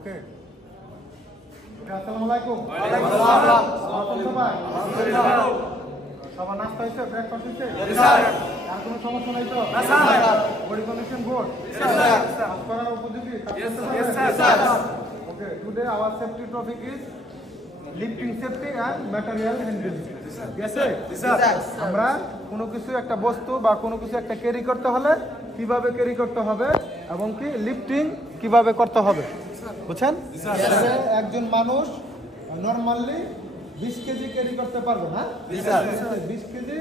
ওকে আসসালামু আলাইকুম। সবার নাস্তা হয়েছে, ব্রেকফাস্ট হয়েছে? আর কোনো সমস্যা নাই তো? Body condition good? কাজ করার উপযোগী? Okay, today our safety topic is lifting safety and material handling. ঠিক আছে? আমরা কোনো কিছু একটা বস্তু বা কোনো কিছু একটা ক্যারি করতে হলে কিভাবে ক্যারি করতে হবে এবং কি লিফটিং কিভাবে করতে হবে, বুঝছেন? একজন মানুষ নর্মালি 20 কেজি ক্যারি করতে পারবে না, 20 কেজি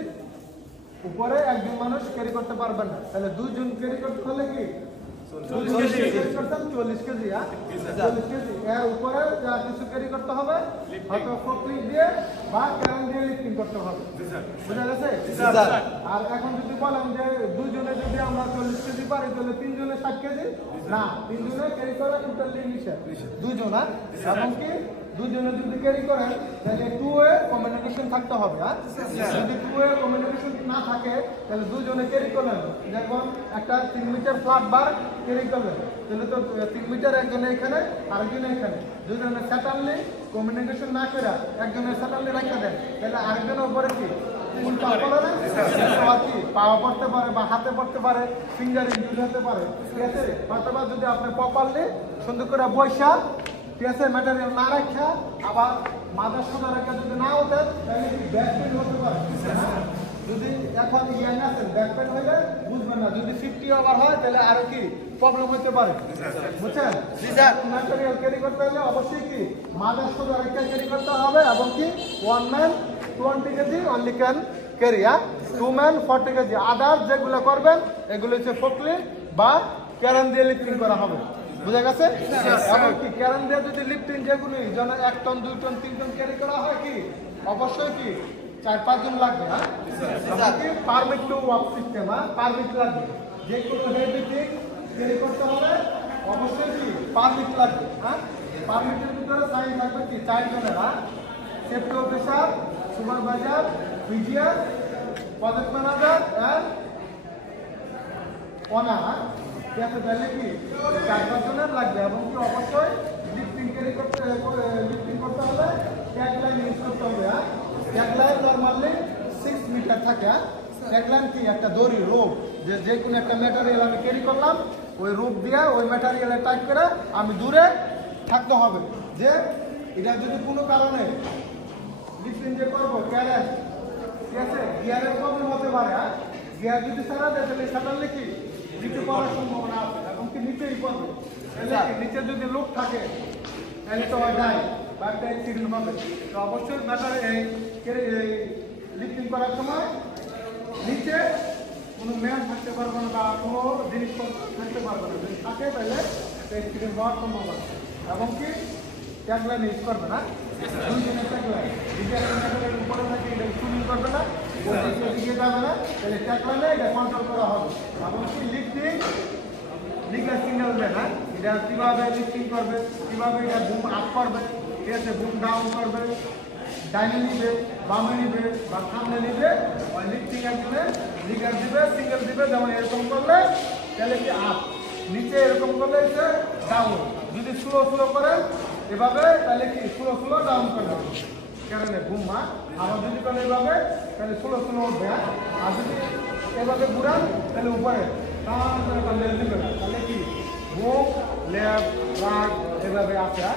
উপরে একজন মানুষ ক্যারি করতে পারবে না। তাহলে দুইজন ক্যারি করতে হলে কি 40 কেজি, 40 কেজি এর উপরে যা কিছু ক্যারি করতে হবে, হয়তো ফোর্কলিফট দিয়ে বা ক্যারেন দিয়ে লিফটিং করতে হবে। বুঝা গেছে? আর এখন যদি বলেন যে দুইজনে যদি আমরা 40 কেজি পারি তাহলে তিনজনে 60 কেজি না, তিনজনে ক্যারি করা টোটালি দুইজন। এবং কি দুইজনে যদি ক্যারি করেন তাহলে টু ওয়ে কমিউনিকেশন থাকতে হবে। যদি টু ওয়ে কমিউনিকেশন না থাকে তাহলে দুইজনে ক্যারি করলেন, যেমন একটা 3 মিটার ফ্ল্যাট বার ক্যারি করলেন, তাহলে তো 3 মিটার একজনে এখানে আরেকজনে এখানে, দুজনে স্যাটারলি কমিউনিকেশন না করে একজনের স্যাটারলি রাখতে দেন, তাহলে আরেকজনের উপরে কি পাওয়া পড়তে পারে বা হাতে পড়তে পারে, ফিঙ্গার ইনজুরি হতে পারে। ঠিক আছে? অথবা যদি আপনি প্রপারলি সুন্দর করে বৈশা, ঠিক আছে, ম্যাটেরিয়াল না রাখা আবার মাথার সোজা রেখা যদি না ওঠেন তাহলে কি ব্যাক পেন হতে পারে। যদি এখন ইয়াং আছেন ব্যাক পেন হলে বুঝবেন না, যদি 50 ওভার হয় তাহলে আরো কি প্রবলেম হতে পারে, বুঝছেন? ম্যাটেরিয়াল ক্যারি করতে হলে অবশ্যই কি মাথার সোজা রেখা ক্যারি করতে হবে এবং কি 1 man 20 KG only can carry, 2 man 40 KG. Others যেগুলো করবেন এগুলো হচ্ছে ফোর্কলিফট বা ক্যারেন দিয়ে লিফটিং করা হবে। বুঝা গেছে? এবং কি ক্যারেন দিয়ে যদি লিফটিং যেগুলি যেন 1 টন 2 টন 3 টন ক্যারি করা হয় কি অবশ্যই কি 4-5 জন লাগবে। Permit to work system, permit লাগবে। যে কোনো হেভি থিং ক্যারি করতে হলে অবশ্যই কি পারমিট লাগবে। পারমিটের ভিতরে সাইন থাকবে কি 4 জনের, safety officer, supervisor, VGR, project manager and owner. ঠিক আছে? তাহলে কি 4-5 জনের লাগবে। এবং কি অবশ্যই লিফটিং করতে হলে ট্যাগলাইন ইউজ করতে হবে। ট্যাগলাইন নর্মালি 6 মিটার থাকে। ট্যাগলাইন কি একটা দড়ি, রোপ, যে কোনো একটা ম্যাটেরিয়াল আমি ক্যারি করলাম, ওই রোপ দিয়ে ওই ম্যাটেরিয়ালে টাইট করে আমি দূরে থাকতে হবে। যে এটা যদি কোনো কারণে লিফটিং যে করবো ক্যারেন, ঠিক আছে, গিয়ারের প্রবলেম হতে পারে। গিয়ার যদি সারা দেয় তাহলে সাধারণত কি নিচে পড়ার সম্ভাবনা আছে এবং কি নিচেই পড়বে। নিচে যদি লোক থাকে তাহলে তো হয় যায় বা একটা অ্যাক্সিডেন্ট হবে। তো অবশ্যই ম্যাটার এই লিফটিং করার সময় নিচে কোনো ম্যান থাকতে পারবে না বা কোনো জিনিসপত্র থাকতে পারবে না। যদি থাকে তাহলে অ্যাক্সিডেন্ট হওয়ার সম্ভাবনা। এবং কি ট্যাগলাইন ইউজ করবে না, দুইজনের ট্যাগলাইন, দ্বিতীয় উপরে থাকে এটা সুইমিং করবে না, দিকে যাবে না, তাহলে ট্যাগলাইনে এটা কন্ট্রোল করা হবে। এবং কি লিফটিং লিগার সিগন্যাল দেয় না, এটা কীভাবে লিফটিং করবে, কীভাবে এটা বুম আপ করবে, ঠিক আছে, বুম ডাউন করবে, ডাইনে নিবে, বামে নিবে বা সামনে নিবে, ওই লিফটিং একজনে লিগার দিবে, সিঙ্গেল দিবে। যেমন এরকম করলে তাহলে কি আপ, নিচে এরকম করলে হচ্ছে ডাউন। যদি স্লো করেন এভাবে তাহলে কি স্লো ডাউন করবে কারণে ঘুমা। আবার যদি করে এভাবে তাহলে স্লো উঠবে। আর যদি এভাবে ঘুরান তাহলে উপরে দিবে না, তাহলে কি বুক লেফট রাইট এভাবে আসে।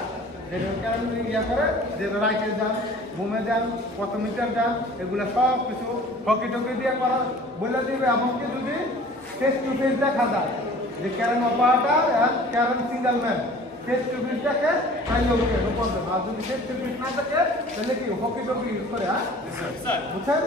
কারণ ইয়া করে যে রাইটে যান, বুমে যান, কত মিটার যান, এগুলো সব কিছু হকি টকি দিয়ে করা বলে দিবে। এমনকি যদি ফেস টু ফেস দেখা যায় যে ক্যারেন অপারেটর আর ক্যারেন single man face to face দেখে তাই ওকে প্রবলেম। আর যদি ফেস টু ফেস না থাকে তাহলে কি হকি টকি ইউজ করে, বুঝছেন?